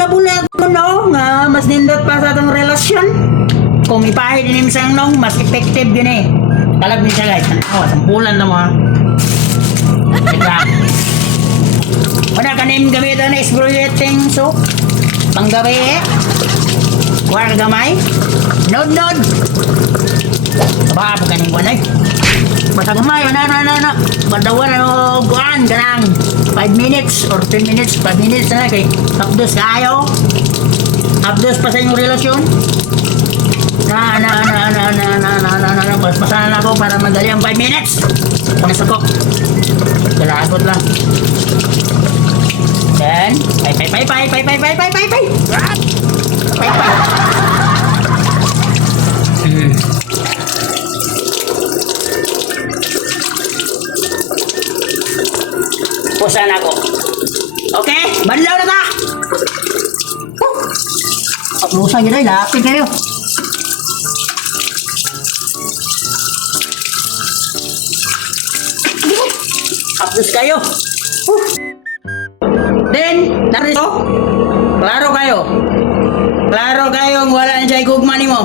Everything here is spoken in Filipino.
labon na ako no, nga mas nindot pa sa atong relasyon. Kung ipahid din sa nong, mas effective din eh. Talag din siya guys. Oh, sampulan na mo ha. Teka. Wala ka name gamitan na exfoliating soap. Panggabi eh. Huwag gamay. Nod. Baka po kaning buwan eh. Basta gamay, ano. Badawan buwan, ganang 5 minutes or 10 minutes, 5 minutes na kay tapdos kayo. Tapdos pa sa inyong relasyon. Pasahan ako para madali ang 5 minutes. Punas ako. Galagot lang. Then, pay. Pusan ako. Okay? Banlaw na ka! Pusan yun ay, lapit kayo. Hapdos kayo. Then, narito, klaro kayo. Klaro kayo, wala na siya igugma ni mo.